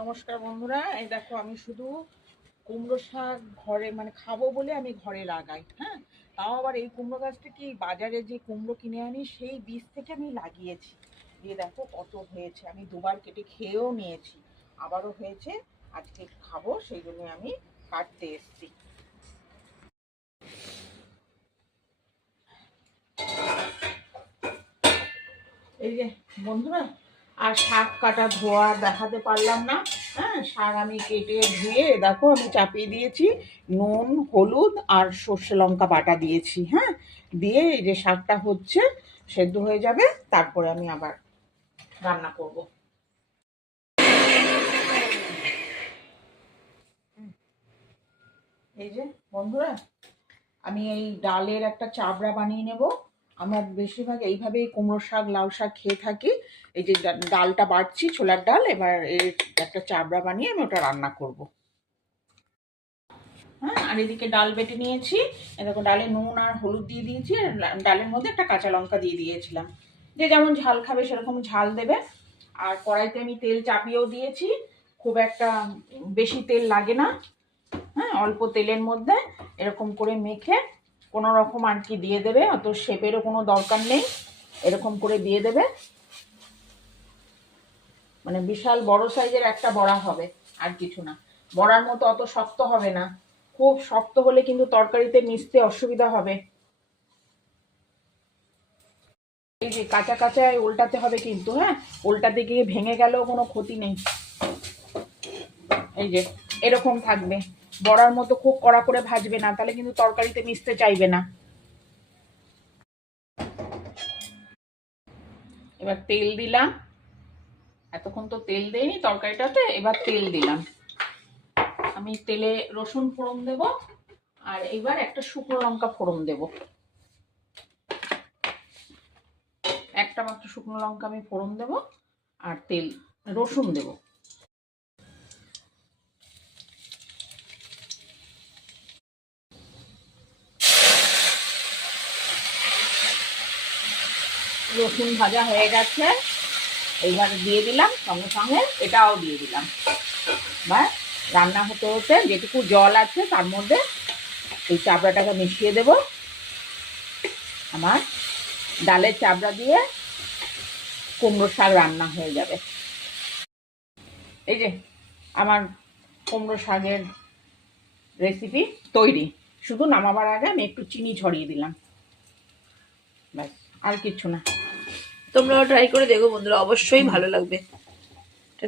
নমস্কার বন্ধুরা, এই দেখো আমি শুধু কুমড়ো শাক ঘরে খাবো বলে আমি ঘরে লাগাই। হ্যাঁ, তাও আবার এই কুমড়ো গাছটা কি বাজারে যে কুমড়ো কিনে আনি সেই বীজ থেকে আমি লাগিয়েছি। দিয়ে দেখো কত হয়েছে, আমি দুবার কেটে খেয়েও নিয়েছি, আবারও হয়েছে। আজকে খাবো সেই জন্য আমি কাটতে এসছি। এই যে বন্ধুরা, আর শাক কাটা ধোয়া দেখাতে পারলাম না। হ্যাঁ, শাক আমি কেটে ধুয়ে দেখো আমি চাপিয়ে দিয়েছি, নুন হলুদ আর সর্ষে লঙ্কা বাটা দিয়েছি। হ্যাঁ, দিয়ে এই যে শাকটা হচ্ছে, সেদ্ধ হয়ে যাবে, তারপরে আমি আবার রান্না করব। এই যে বন্ধুরা, আমি এই ডালের একটা চাবড়া বানিয়ে নেব। আমরা বেশিরভাগ এইভাবেই কুমড়ো শাক লাউ শাক খেয়ে থাকি। এই যে ডালটা বাটছি, ছোলার ডাল, এবার এর একটা চাবড়া বানিয়ে আমি ওটা রান্না করব। হ্যাঁ, আর এদিকে ডাল বেটে নিয়েছি। এরকম ডালে নুন আর হলুদ দিয়ে দিয়েছি, আর ডালের মধ্যে একটা কাঁচা লঙ্কা দিয়ে দিয়েছিলাম। যে যেমন ঝাল খাবে সেরকম ঝাল দেবে। আর কড়াইতে আমি তেল চাপিয়েও দিয়েছি, খুব একটা বেশি তেল লাগে না। হ্যাঁ, অল্প তেলের মধ্যে এরকম করে মেখে কোনো রকম আর কি দিয়ে দেবে, অত শেপেরও কোনো দরকার নেই, এরকম করে দিয়ে দেবে। বিশাল বড় সাইজের একটা বড়া হবে, আর কিছু না। বড়ার মতো অত শক্ত হবে না, খুব শক্ত হলে কিন্তু তরকারিতে মিশতে অসুবিধা হবে। এই যে কাঁচা কাঁচা উল্টাতে হবে কিন্তু। হ্যাঁ, উল্টাতে গিয়ে ভেঙে গেলেও কোনো ক্ষতি নেই। এই যে এরকম থাকবে, বড়ার মতো খুব কড়া করে ভাজবে না, তাহলে কিন্তু তরকারিতে মিশতে চাইবে না। এবার তেল দিলাম, এতক্ষণ তো তেল দেয়নি তরকারিটাতে, এবার তেল দিলাম। আমি তেলে রসুন ফোড়ন দেব, আর এবার একটা শুকনো লঙ্কা ফোড়ন দেব। একটা মাত্র শুকনো লঙ্কা আমি ফোড়ন দেব, আর রসুন দেব। রসুন ভাজা হয়ে গেছে, এইবার দিয়ে দিলাম সঙ্গে সঙ্গে এটাও দিয়ে দিলাম। বা রান্না হতে হতে যেটুকু জল আছে তার মধ্যে এই চাবড়াটাকে মিশিয়ে দেব। আমার ডালের চাবড়া দিয়ে কুমড়ো শাক রান্না হয়ে যাবে। এই যে আমার কুমড়ো শাকের রেসিপি তৈরি। শুধু নামাবার আগে আমি একটু চিনি ছড়িয়ে দিলাম, ব্যাস, আর কিছু না। তোমরাও ট্রাই করে দেখো বন্ধুরা, অবশ্যই ভালো লাগবে।